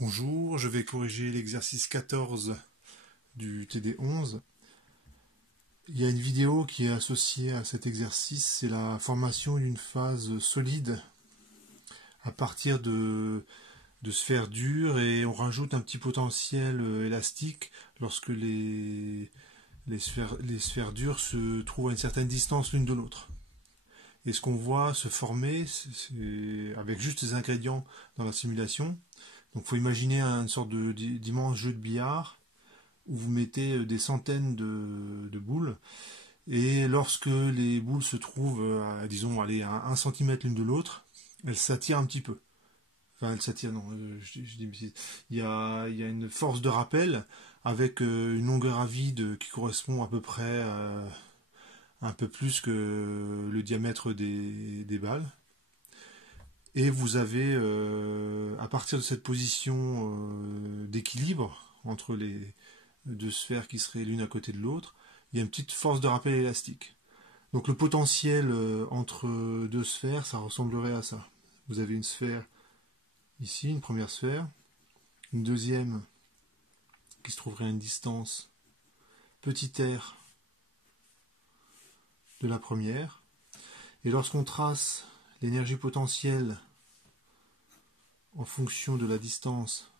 Bonjour, je vais corriger l'exercice 14 du TD11. Il y a une vidéo qui est associée à cet exercice, c'est la formation d'une phase solide à partir de sphères dures et on rajoute un petit potentiel élastique lorsque les sphères dures se trouvent à une certaine distance l'une de l'autre. Et ce qu'on voit se former, c'est avec juste les ingrédients dans la simulation. Donc il faut imaginer une sorte d'immense jeu de billard où vous mettez des centaines de boules et lorsque les boules se trouvent à, disons, allez, à 1 cm l'une de l'autre, elles s'attirent un petit peu. Enfin, elles s'attirent, non, je dis une bêtise. Il y a une force de rappel avec une longueur à vide qui correspond à peu près à un peu plus que le diamètre des balles. Et vous avez, à partir de cette position d'équilibre entre les deux sphères qui seraient l'une à côté de l'autre, il y a une petite force de rappel élastique. Donc le potentiel entre deux sphères, ça ressemblerait à ça. Vous avez une sphère ici, une première sphère, une deuxième qui se trouverait à une distance petit r de la première. Et lorsqu'on trace l'énergie potentielle en fonction de la distance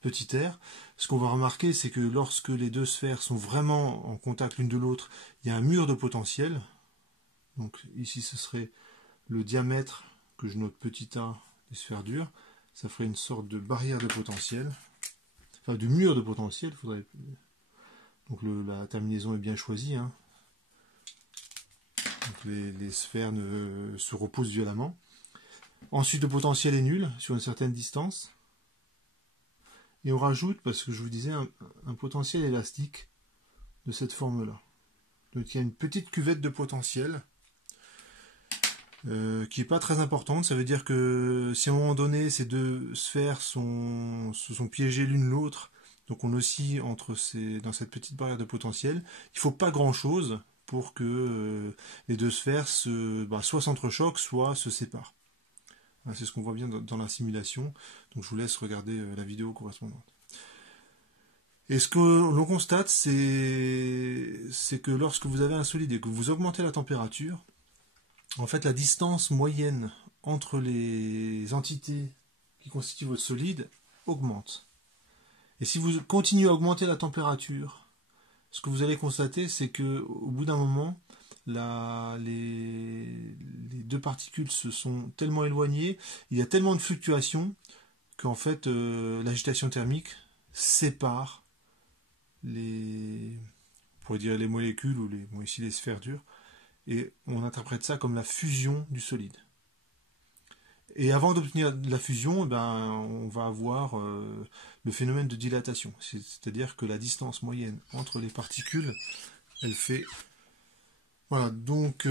petit r, ce qu'on va remarquer, c'est que lorsque les deux sphères sont vraiment en contact l'une de l'autre, il y a un mur de potentiel. Donc ici, ce serait le diamètre que je note petit a des sphères dures. Ça ferait une sorte de barrière de potentiel, enfin du mur de potentiel. Donc la terminaison est bien choisie. Hein. Donc les sphères se reposent violemment. Ensuite, le potentiel est nul sur une certaine distance. Et on rajoute, parce que je vous disais, un potentiel élastique de cette forme-là. Donc il y a une petite cuvette de potentiel qui n'est pas très importante. Ça veut dire que si à un moment donné, ces deux sphères se sont piégées l'une l'autre, donc on oscille dans cette petite barrière de potentiel, il ne faut pas grand-chose pour que les deux sphères soit s'entrechoquent, soit se séparent. C'est ce qu'on voit bien dans la simulation. Donc je vous laisse regarder la vidéo correspondante. Et ce que l'on constate, c'est que lorsque vous avez un solide et que vous augmentez la température, en fait la distance moyenne entre les entités qui constituent votre solide augmente. Et si vous continuez à augmenter la température, ce que vous allez constater, c'est qu'au bout d'un moment, les deux particules se sont tellement éloignées, il y a tellement de fluctuations qu'en fait l'agitation thermique sépare les molécules ou ici les sphères dures, et on interprète ça comme la fusion du solide. Et avant d'obtenir la fusion, on va avoir le phénomène de dilatation, c'est-à-dire que la distance moyenne entre les particules, elle fait... Voilà, donc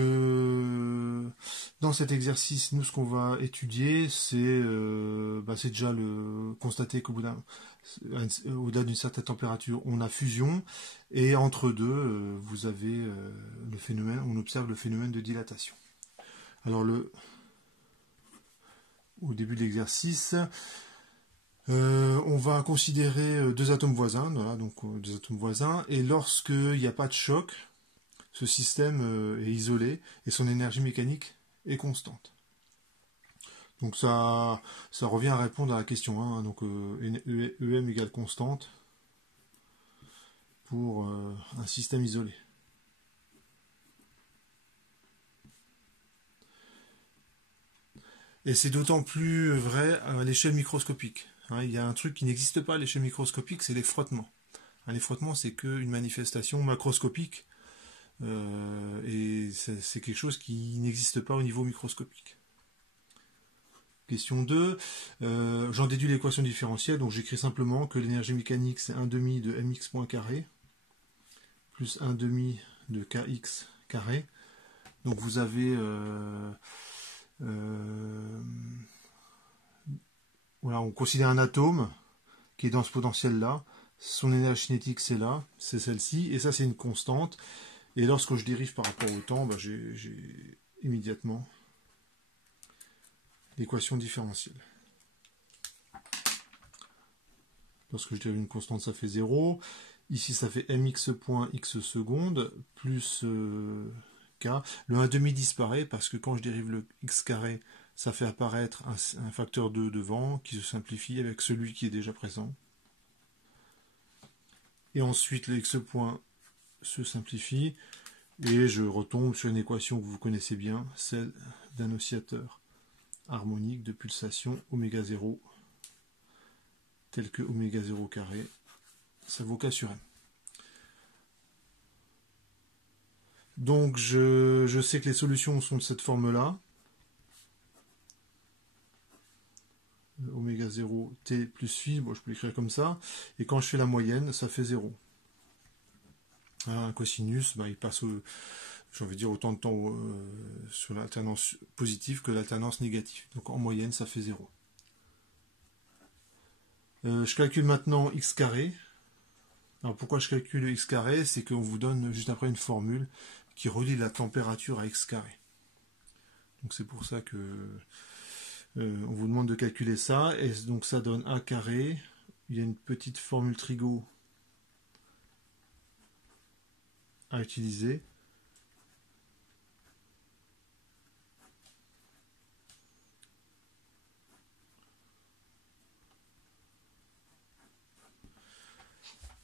dans cet exercice, nous ce qu'on va étudier, c'est déjà constater au-delà d'une certaine température, on a fusion, et entre deux, vous avez on observe le phénomène de dilatation. Alors au début de l'exercice, on va considérer deux atomes voisins, voilà, donc deux atomes voisins, et lorsqu'il n'y a pas de choc, ce système est isolé et son énergie mécanique est constante. Donc ça revient à répondre à la question 1, donc EM égale constante pour un système isolé. Et c'est d'autant plus vrai à l'échelle microscopique. Il y a un truc qui n'existe pas à l'échelle microscopique, c'est les frottements. Les frottements, c'est qu'une manifestation macroscopique, et c'est quelque chose qui n'existe pas au niveau microscopique. Question 2, j'en déduis l'équation différentielle, donc j'écris simplement que l'énergie mécanique c'est 1/2 de mx point carré plus 1/2 de kx carré. Donc vous avez voilà, on considère un atome qui est dans ce potentiel là, son énergie cinétique c'est là, c'est celle-ci, et ça c'est une constante, et lorsque je dérive par rapport au temps, j'ai immédiatement l'équation différentielle. Lorsque je dérive une constante, ça fait 0. Ici, ça fait mx point x secondes plus k. Le 1,5 disparaît parce que quand je dérive le x carré, ça fait apparaître un facteur 2 devant qui se simplifie avec celui qui est déjà présent. Et ensuite, le x point se simplifie et je retombe sur une équation que vous connaissez bien, celle d'un oscillateur harmonique de pulsation oméga 0 tel que oméga 0 carré, ça vaut k sur m. Donc je sais que les solutions sont de cette forme-là. Oméga 0 t plus phi, bon, je peux l'écrire comme ça. Et quand je fais la moyenne, ça fait 0. Un cosinus, il passe, j'ai envie de dire, autant de temps sur l'alternance positive que l'alternance négative. Donc en moyenne, ça fait 0. Je calcule maintenant x carré. Alors pourquoi je calcule x carré? C'est qu'on vous donne juste après une formule qui relie la température à x carré. Donc c'est pour ça que on vous demande de calculer ça. Et donc ça donne a carré. Il y a une petite formule trigo à utiliser.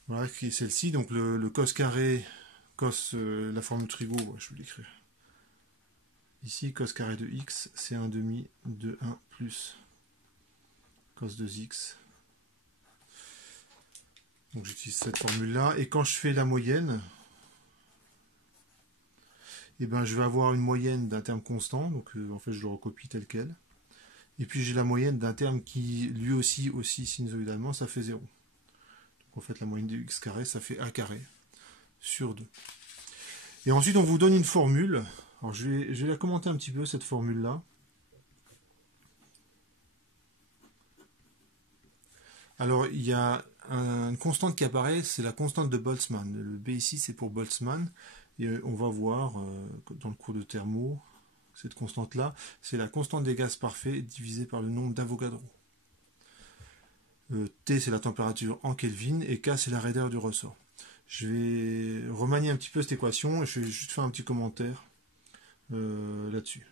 Voilà, qui est celle-ci. Donc le cos carré, cos, la formule trigo, je vais l'écrire. Ici, cos carré de x, c'est 1,5 de 1 plus cos de x. Donc j'utilise cette formule-là. Et quand je fais la moyenne, eh ben, je vais avoir une moyenne d'un terme constant. Donc en fait, je le recopie tel quel. Et puis j'ai la moyenne d'un terme qui lui aussi sinusoïdalement, ça fait 0. Donc en fait, la moyenne de x carré, ça fait a carré sur 2. Et ensuite, on vous donne une formule. Alors je vais la commenter un petit peu, cette formule-là. Alors, il y a une constante qui apparaît, c'est la constante de Boltzmann. Le B ici, c'est pour Boltzmann. Et on va voir dans le cours de thermo, cette constante-là, c'est la constante des gaz parfaits divisée par le nombre d'Avogadro. T, c'est la température en Kelvin, et K, c'est la raideur du ressort. Je vais remanier un petit peu cette équation, et je vais juste faire un petit commentaire là-dessus.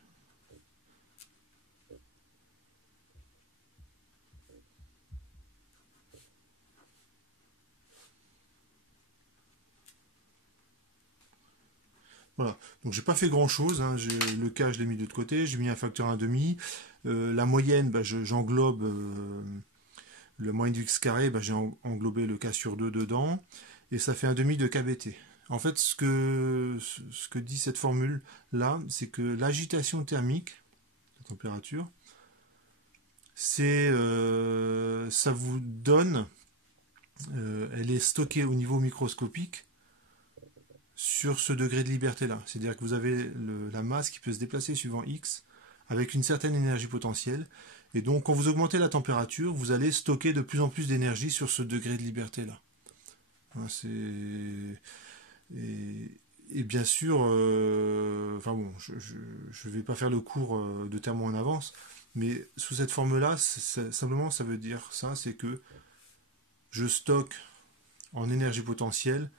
Voilà, donc j'ai pas fait grand chose, hein. Le K je l'ai mis de l'autre côté, j'ai mis un facteur 1,5. La moyenne, j'englobe la moyenne du x carré, j'ai englobé le K sur 2 dedans, et ça fait 1,5 de KBT. En fait, ce que dit cette formule là, c'est que l'agitation thermique, la température, c'est ça vous donne, elle est stockée au niveau microscopique sur ce degré de liberté-là. C'est-à-dire que vous avez la masse qui peut se déplacer suivant x avec une certaine énergie potentielle. Et donc, quand vous augmentez la température, vous allez stocker de plus en plus d'énergie sur ce degré de liberté-là. Et bien sûr, enfin bon, je ne vais pas faire le cours de thermo en avance, mais sous cette forme-là, simplement, ça veut dire ça, c'est que je stocke en énergie potentielle.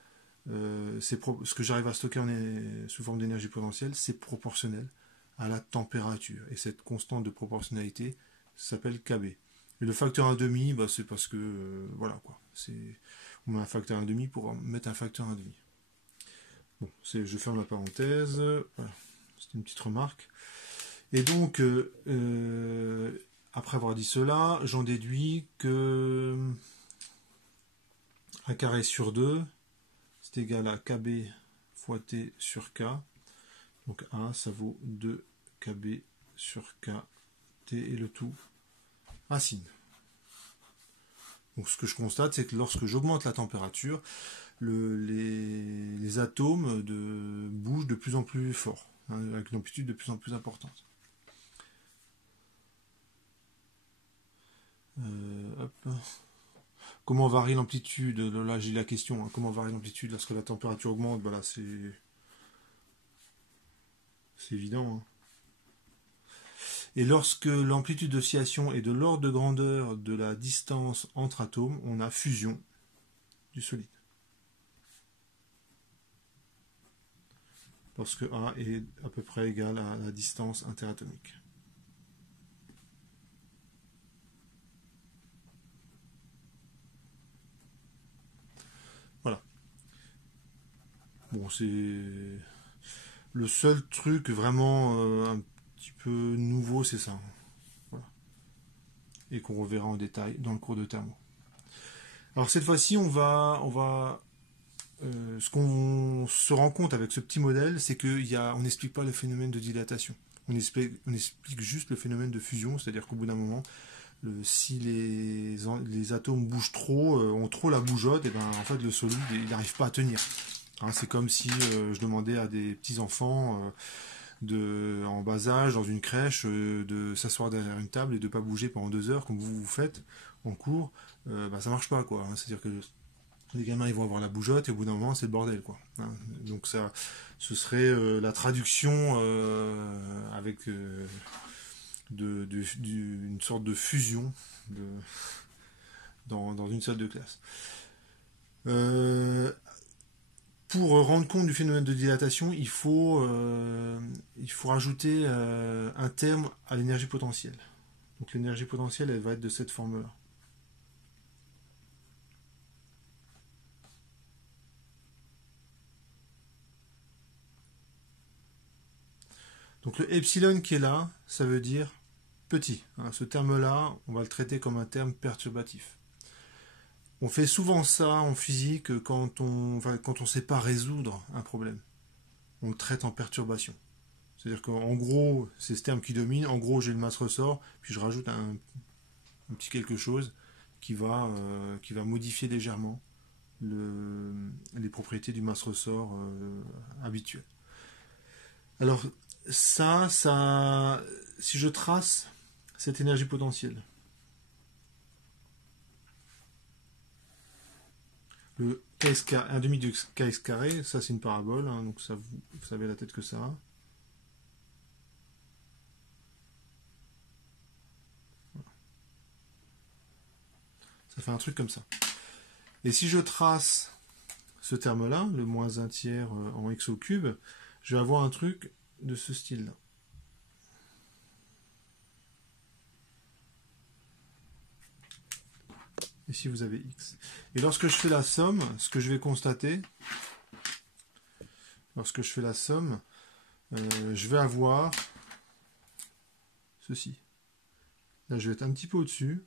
Ce que j'arrive à stocker sous forme d'énergie potentielle, c'est proportionnel à la température. Et cette constante de proportionnalité s'appelle Kb. Et le facteur 1,5, c'est parce que, voilà quoi. On met un facteur 1,5 pour mettre un facteur 1,5. Bon, je ferme la parenthèse. Voilà. C'était une petite remarque. Et donc, après avoir dit cela, j'en déduis que a carré sur 2, c'est égal à Kb fois T sur K. Donc A, ça vaut 2 Kb sur K, T et le tout racine. Donc ce que je constate, c'est que lorsque j'augmente la température, les atomes bougent de plus en plus fort, hein, avec une amplitude de plus en plus importante. Hop. Comment varie l'amplitude? Là j'ai la question, hein, comment varie l'amplitude lorsque la température augmente? Là c'est évident. Hein. Et lorsque l'amplitude d'oscillation est de l'ordre de grandeur de la distance entre atomes, on a fusion du solide. Lorsque A est à peu près égal à la distance interatomique. Voilà. Bon, c'est le seul truc vraiment un petit peu nouveau, c'est ça. Voilà. Et qu'on reverra en détail dans le cours de thermo. Alors cette fois-ci, ce qu'on se rend compte avec ce petit modèle, c'est qu'on n'explique pas le phénomène de dilatation. On explique juste le phénomène de fusion, c'est-à-dire qu'au bout d'un moment, si les atomes bougent trop, ont trop la bougeotte, et ben en fait le solide il n'arrive pas à tenir. Hein, c'est comme si je demandais à des petits enfants en bas âge dans une crèche de s'asseoir derrière une table et de pas bouger pendant 2 heures comme vous faites en cours. Ça marche pas quoi. Hein, c'est-à-dire que les gamins ils vont avoir la bougeotte et au bout d'un moment c'est le bordel quoi. Hein, donc ça, ce serait la traduction avec une sorte de fusion dans une salle de classe. Pour rendre compte du phénomène de dilatation, il faut rajouter un terme à l'énergie potentielle. Donc l'énergie potentielle, elle va être de cette forme-là. Donc le epsilon qui est là, ça veut dire petit. Hein, ce terme-là, on va le traiter comme un terme perturbatif. On fait souvent ça en physique quand on ne sait pas résoudre un problème. On le traite en perturbation. C'est-à-dire qu'en gros, c'est ce terme qui domine. En gros, j'ai le masse ressort, puis je rajoute un petit quelque chose qui va modifier légèrement les propriétés du masse ressort habituel. Alors, si je trace cette énergie potentielle, le KS, 1 demi de KS carré, ça c'est une parabole, hein, donc ça, vous savez la tête que ça a. Ça fait un truc comme ça. Et si je trace ce terme-là, le moins 1 tiers en x au cube, je vais avoir un truc de ce style-là. Ici vous avez x. Et lorsque je fais la somme, ce que je vais constater, lorsque je fais la somme, je vais avoir ceci. Là je vais être un petit peu au-dessus.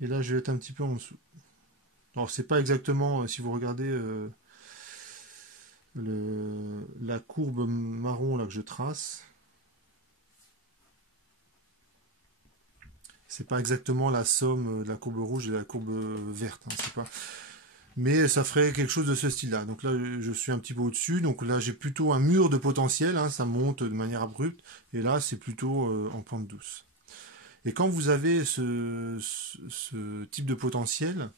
Et là je vais être un petit peu en dessous. Alors c'est pas exactement, si vous regardez la courbe marron là que je trace, c'est pas exactement la somme de la courbe rouge et de la courbe verte, hein, c'est pas. Mais ça ferait quelque chose de ce style-là. Donc là, je suis un petit peu au-dessus. Donc là, j'ai plutôt un mur de potentiel, hein, ça monte de manière abrupte. Et là, c'est plutôt en pente douce. Et quand vous avez ce type de potentiel,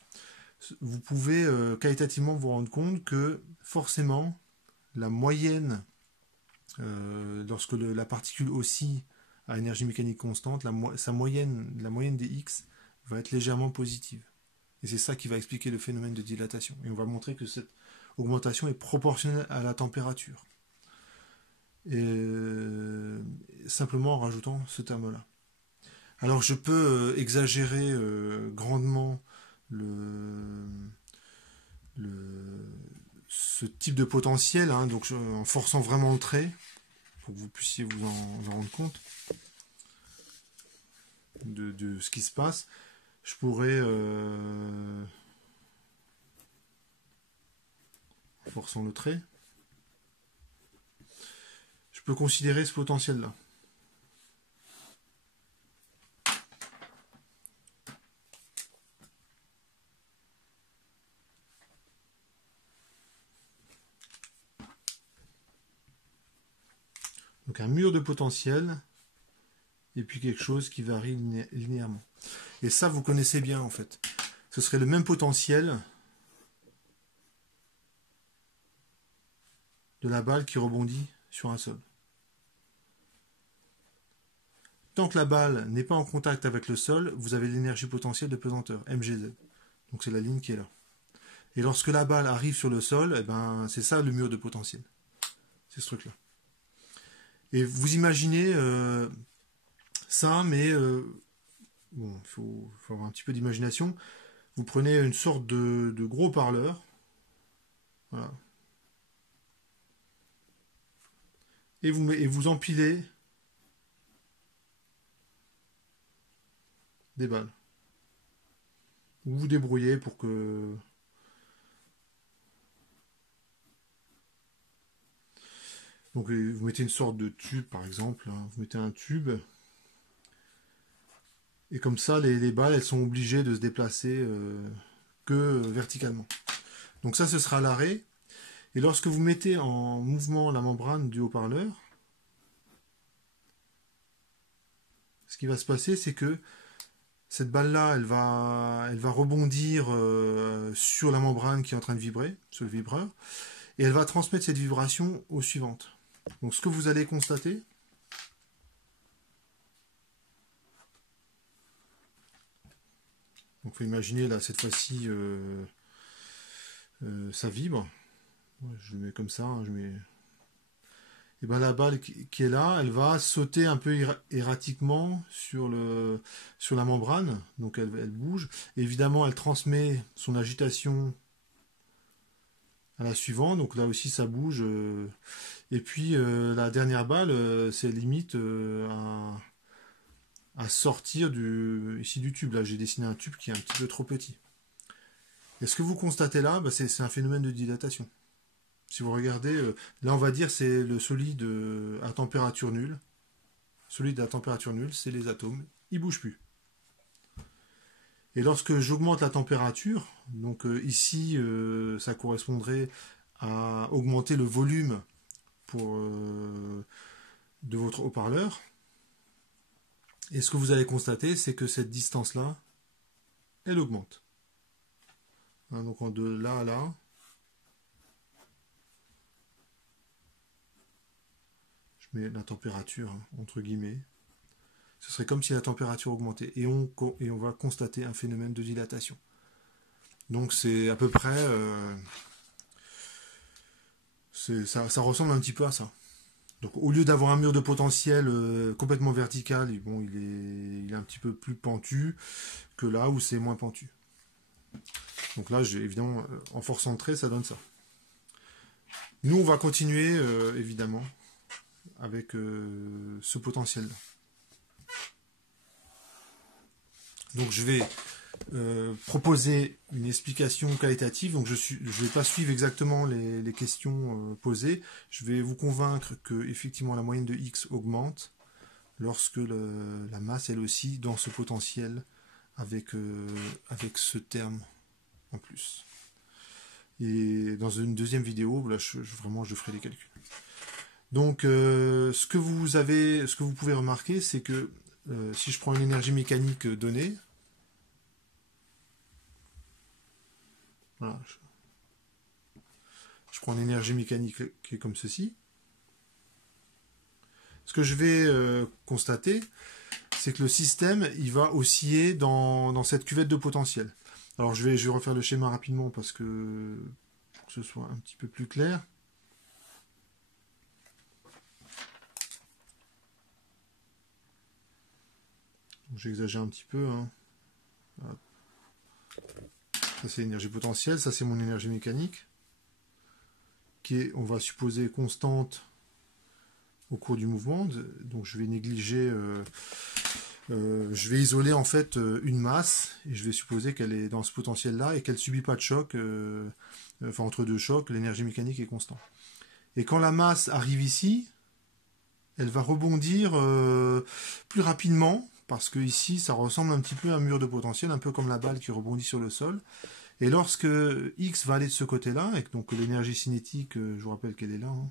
vous pouvez qualitativement vous rendre compte que forcément, la moyenne, lorsque la particule oscille à énergie mécanique constante, la moyenne des x va être légèrement positive. Et c'est ça qui va expliquer le phénomène de dilatation. Et on va montrer que cette augmentation est proportionnelle à la température. Et simplement en rajoutant ce terme-là. Alors je peux exagérer grandement ce type de potentiel, hein, donc en forçant vraiment le trait, pour que vous puissiez vous en rendre compte de ce qui se passe. Je pourrais, en forçant le trait, je peux considérer ce potentiel-là. Donc un mur de potentiel, et puis quelque chose qui varie linéairement. Et ça, vous connaissez bien en fait. Ce serait le même potentiel de la balle qui rebondit sur un sol. Tant que la balle n'est pas en contact avec le sol, vous avez l'énergie potentielle de pesanteur, mgz. Donc c'est la ligne qui est là. Et lorsque la balle arrive sur le sol, eh ben, c'est ça le mur de potentiel. C'est ce truc-là. Et vous imaginez ça, mais bon, il faut avoir un petit peu d'imagination. Vous prenez une sorte de gros parleur. Voilà. Et vous empilez des balles. Vous vous débrouillez pour que... Donc vous mettez une sorte de tube par exemple. Vous mettez un tube. Et comme ça, les balles, elles sont obligées de se déplacer que verticalement. Donc ça, ce sera l'arrêt. Et lorsque vous mettez en mouvement la membrane du haut-parleur, ce qui va se passer, c'est que cette balle-là, elle va rebondir sur la membrane qui est en train de vibrer, sur le vibreur, et elle va transmettre cette vibration aux suivantes. Donc ce que vous allez constater, donc il faut imaginer là, cette fois-ci, ça vibre. Je le mets comme ça, hein, je mets... Et ben la balle qui est là, elle va sauter un peu erratiquement sur la membrane, donc elle bouge. Et évidemment, elle transmet son agitation à la suivante, donc là aussi ça bouge. Et puis la dernière balle, c'est limite à sortir ici du tube. Là, j'ai dessiné un tube qui est un petit peu trop petit. Et ce que vous constatez là, bah, c'est un phénomène de dilatation. Si vous regardez, là on va dire c'est le solide à température nulle. Solide à température nulle, c'est les atomes, ils ne bougent plus. Et lorsque j'augmente la température, donc ici ça correspondrait à augmenter le volume de votre haut-parleur. Et ce que vous allez constater, c'est que cette distance-là, elle augmente. Hein, donc de là à là, je mets la température, hein, entre guillemets. Ce serait comme si la température augmentait. Et on va constater un phénomène de dilatation. Donc c'est à peu près... ça ressemble un petit peu à ça. Donc au lieu d'avoir un mur de potentiel complètement vertical, bon, il est un petit peu plus pentu que là où c'est moins pentu. Donc là, évidemment, en force centrée, ça donne ça. Nous, on va continuer, évidemment, avec ce potentiel-là. Donc je vais proposer une explication qualitative. Donc je ne vais pas suivre exactement les questions posées. Je vais vous convaincre que effectivement la moyenne de X augmente lorsque la masse, elle aussi, dans ce potentiel avec ce terme en plus. Et dans une deuxième vidéo, là, vraiment, je ferai les calculs. Donc, ce que vous pouvez remarquer, c'est que si je prends une énergie mécanique donnée, voilà, je prends une énergie mécanique qui est comme ceci. Ce que je vais constater, c'est que le système, il va osciller dans cette cuvette de potentiel. Alors je vais refaire le schéma rapidement pour que ce soit un petit peu plus clair. J'exagère un petit peu. Hein. Ça c'est l'énergie potentielle, ça c'est mon énergie mécanique, qui est, on va supposer, constante au cours du mouvement. Donc je vais négliger... je vais isoler en fait une masse et je vais supposer qu'elle est dans ce potentiel là et qu'elle ne subit pas de choc, enfin entre deux chocs, l'énergie mécanique est constante. Et quand la masse arrive ici, elle va rebondir plus rapidement parce que ici ça ressemble un petit peu à un mur de potentiel, un peu comme la balle qui rebondit sur le sol. Et lorsque X va aller de ce côté là, et que donc l'énergie cinétique, je vous rappelle qu'elle est là, hein.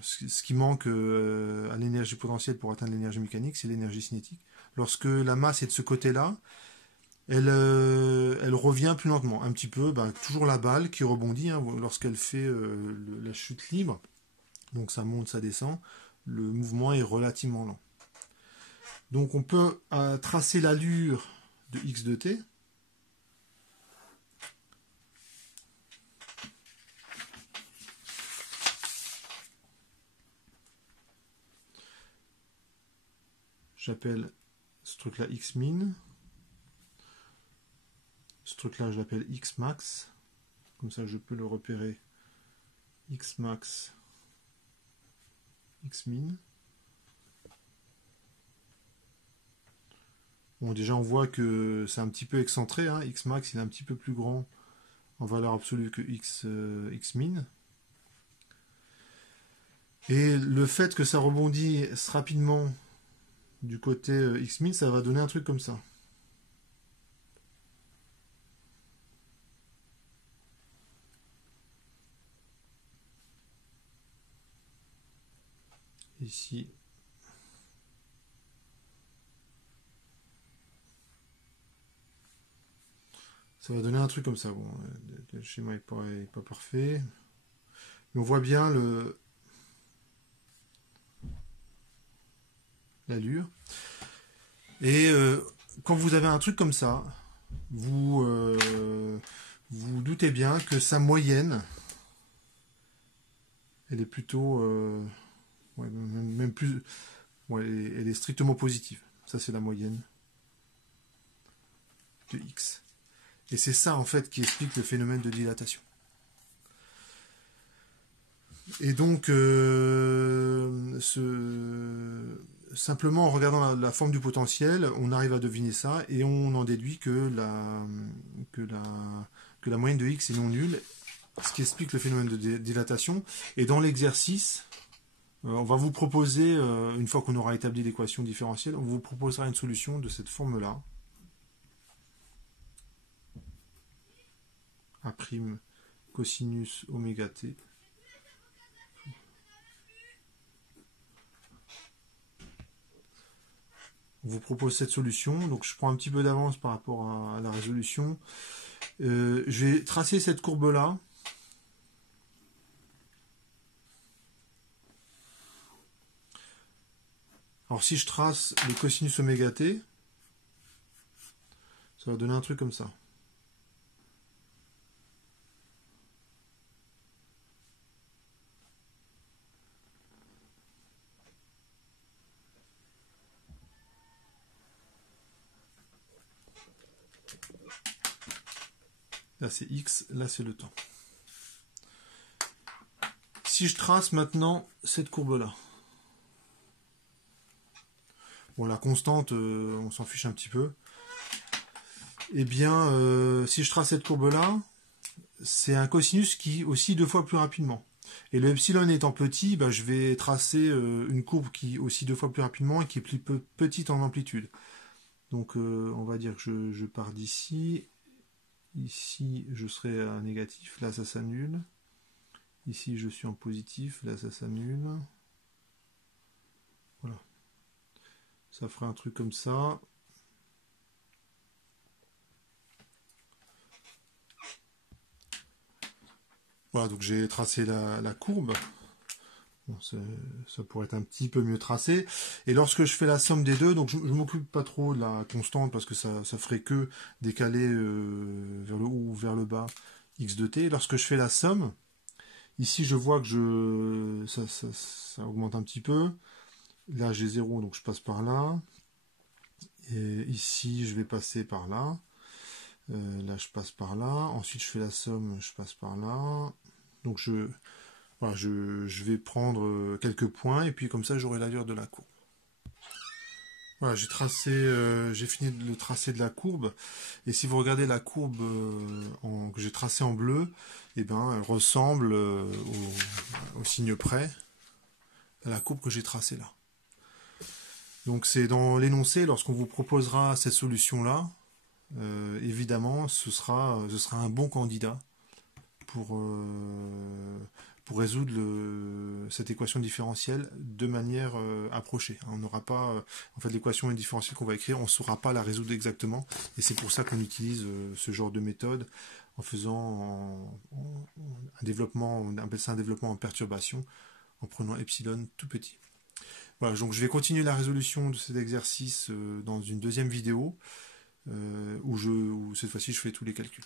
Ce qui manque à l'énergie potentielle pour atteindre l'énergie mécanique, c'est l'énergie cinétique. Lorsque la masse est de ce côté-là, elle revient plus lentement, un petit peu, bah, toujours la balle qui rebondit hein, lorsqu'elle fait la chute libre, donc ça monte, ça descend, le mouvement est relativement lent. Donc on peut tracer l'allure de x de t. J'appelle ce truc-là x min. Ce truc-là, je l'appelle x max. Comme ça, je peux le repérer. X max, x min. Bon, déjà, on voit que c'est un petit peu excentré. Hein. X max, il est un petit peu plus grand en valeur absolue que x min. Et le fait que ça rebondisse rapidement du côté x min, ça va donner un truc comme ça. Ici. Ça va donner un truc comme ça. Bon, le schéma n'est pas parfait. Mais on voit bien l'allure. Et quand vous avez un truc comme ça, vous doutez bien que sa moyenne, elle est plutôt, ouais, même plus, ouais, elle est strictement positive. Ça c'est la moyenne de x. Et c'est ça en fait qui explique le phénomène de dilatation. Et donc, simplement en regardant la forme du potentiel, on arrive à deviner ça et on en déduit que la moyenne de x est non nulle, ce qui explique le phénomène de dilatation. Et dans l'exercice, on va vous proposer, une fois qu'on aura établi l'équation différentielle, on vous proposera une solution de cette forme-là. A' cosinus oméga t. On vous propose cette solution, donc je prends un petit peu d'avance par rapport à la résolution. Je vais tracer cette courbe-là. Alors si je trace le cosinus oméga t, ça va donner un truc comme ça. Là c'est x, là c'est le temps. Si je trace maintenant cette courbe-là, bon la constante, on s'en fiche un petit peu, eh bien si je trace cette courbe-là, c'est un cosinus qui oscille 2 fois plus rapidement. Et le epsilon étant petit, bah, je vais tracer une courbe qui oscille 2 fois plus rapidement et qui est plus petite en amplitude. Donc on va dire que je pars d'ici. Ici, je serai à négatif, là ça s'annule. Ici, je suis en positif, là ça s'annule. Voilà. Ça fera un truc comme ça. Voilà, donc j'ai tracé la courbe. Bon, ça pourrait être un petit peu mieux tracé. Et lorsque je fais la somme des deux, donc je ne m'occupe pas trop de la constante parce que ça ferait que décaler vers le haut ou vers le bas x de t. Lorsque je fais la somme, ici je vois que ça augmente un petit peu. Là j'ai 0, donc je passe par là. Et ici je vais passer par là. Là je passe par là. Ensuite je fais la somme, je passe par là. Donc voilà, je vais prendre quelques points et puis comme ça j'aurai l'allure de la courbe. Voilà, j'ai fini de le tracer de la courbe. Et si vous regardez la courbe que j'ai tracée en bleu, eh ben, elle ressemble au signe près à la courbe que j'ai tracée là. Donc c'est dans l'énoncé, lorsqu'on vous proposera cette solution-là, évidemment, ce sera un bon candidat pour pour résoudre cette équation différentielle de manière approchée. On n'aura pas, en fait, l'équation différentielle qu'on va écrire, on ne saura pas la résoudre exactement, et c'est pour ça qu'on utilise ce genre de méthode en faisant un développement, on appelle ça un développement en perturbation, en prenant epsilon tout petit. Voilà, donc je vais continuer la résolution de cet exercice dans une deuxième vidéo, où cette fois-ci je fais tous les calculs.